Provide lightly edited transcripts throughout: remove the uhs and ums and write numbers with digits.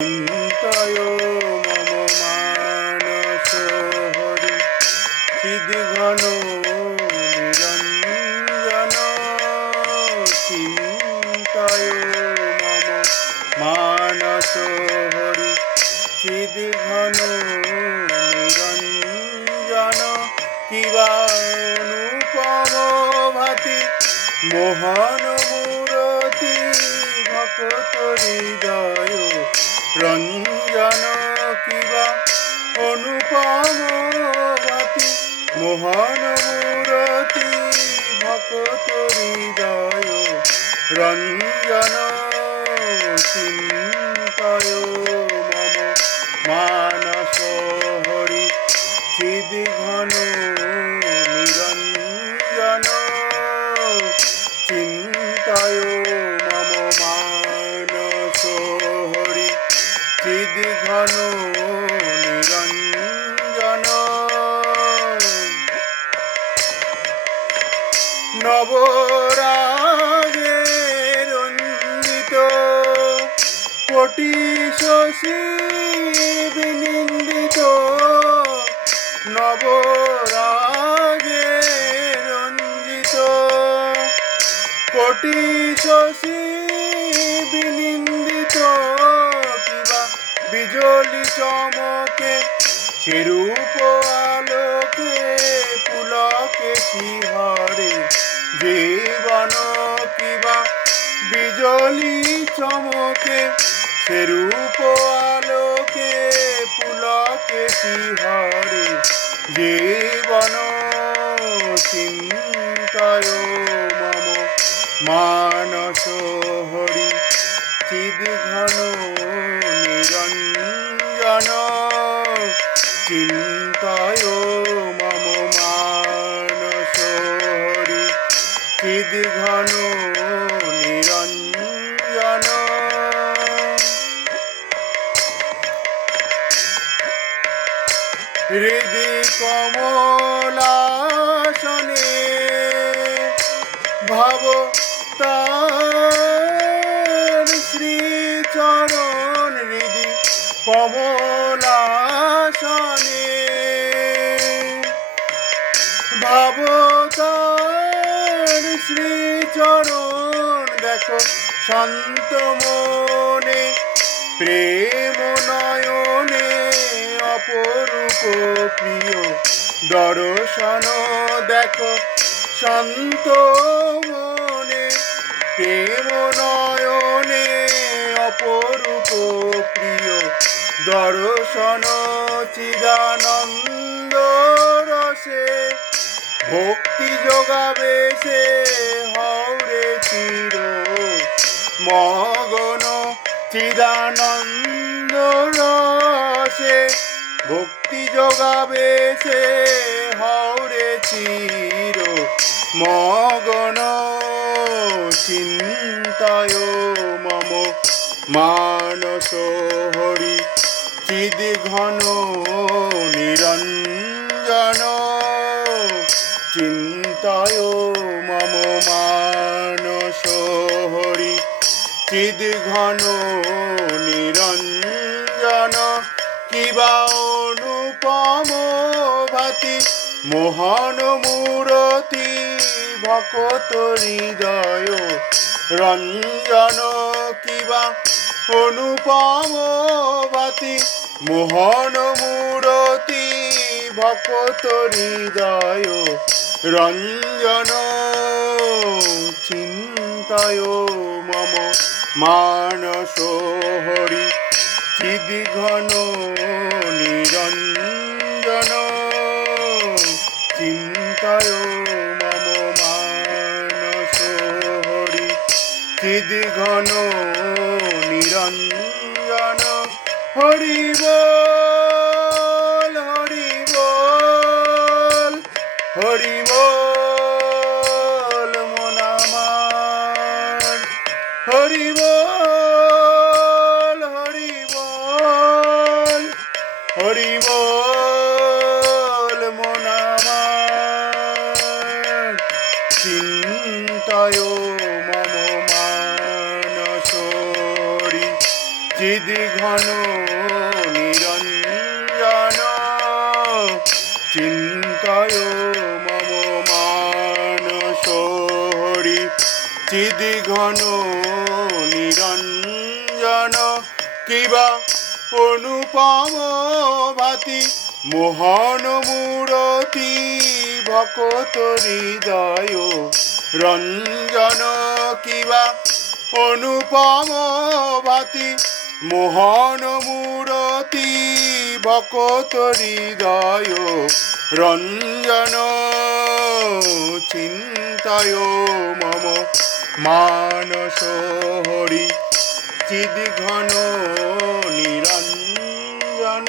চিন্তায় মম মানস হরি চিদ্ঘন নিরঞ্জন চিন্তায় মম মানস হরি চিদ্ঘন নিরঞ্জন কিবা অনুপম ভাতি মোহন মূরতি ভকত হৃদয় রঞ্জন কিবা অনুপম ভাতি মোহন মূরতি ভকত হৃদয় রঞ্জন চিন্তায় মম মানস হরি চিদ্ঘন নিরঞ্জন চিন্তায় মম মানস হরি চিদ্ঘন নিরঞ্জন নবরাগে রঞ্জিত কোটি শশী বিনিন্দিত নবরাগে রঞ্জিত কোটি শশী বিনিন্দিত কিবা বিজলি চমকে সেরূপ আলোকে পুলকে শিহরে জীবন কিবা বিজলি চমকে সেরূপ আলোকে পুলকে শিহরে জীবন চিন্তায় মম মানস হরি চিদ্ঘন নিরঞ্জন চিন্তায় মম মানস হরি চিদ্ঘন নিরঞ্জন হৃদি কমলাসনে ভাব তার শ্রীচরণ হৃদি কমলাসনে ভাব তার শ্রীচরণ দেখো শান্ত মনে প্রেম নয়নে অপরূপ প্রিয় দর্শন দেখো শান্ত মনে প্রেম নয়নে অপরূপ প্রিয় দর্শন চিদানন্দ রসে ভক্তি যোগাবে সে হরে চির মগন চিদানন্দ রসে ভক্তি যোগাবে সে হরে চির মগন চিন্তায় মম মানস হরি চিদ্ঘন নিরঞ্জন চিন্তায় মম মানস হরি চিদ্ঘন নিরঞ্জন কিবা অনুপম ভাতি মোহন মূরতি ভকত হৃদয় রঞ্জন কিবা অনুপম ভাতি মোহন মূরতি ভকত হৃদয় রঞ্জন চিন্তায় মম মানস হরি চিদ্ঘন নিরঞ্জন চিন্তায় মম মানস হরি চিদ্ঘন নিরঞ্জন হরি বল হরি বল হরি বল মন আমার হরি বল হরি বল হরি বল মন আমার চিন্তায় মম মানস হরি চিদ চিদিঘন নিরঞ্জন চিন্তায় মম মানস হরি চিদিঘন নিরঞ্জন কিবা অনুপম ভাতি মোহন মূরতি ভকত হৃদয় রঞ্জন কিবা অনুপম ভাতি মোহন মূরতি ভকত হৃদয় রঞ্জন চিন্তায় মম মানস হরি চিদিঘন নিরঞ্জন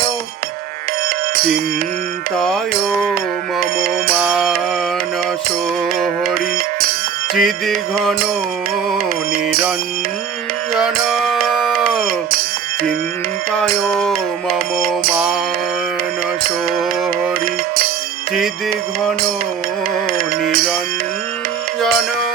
চিন্তায় মম মানস হরি চিদিঘন নিরঞ্জন চিন্তায় মম মানস হরি চিদিঘন নিরঞ্জন।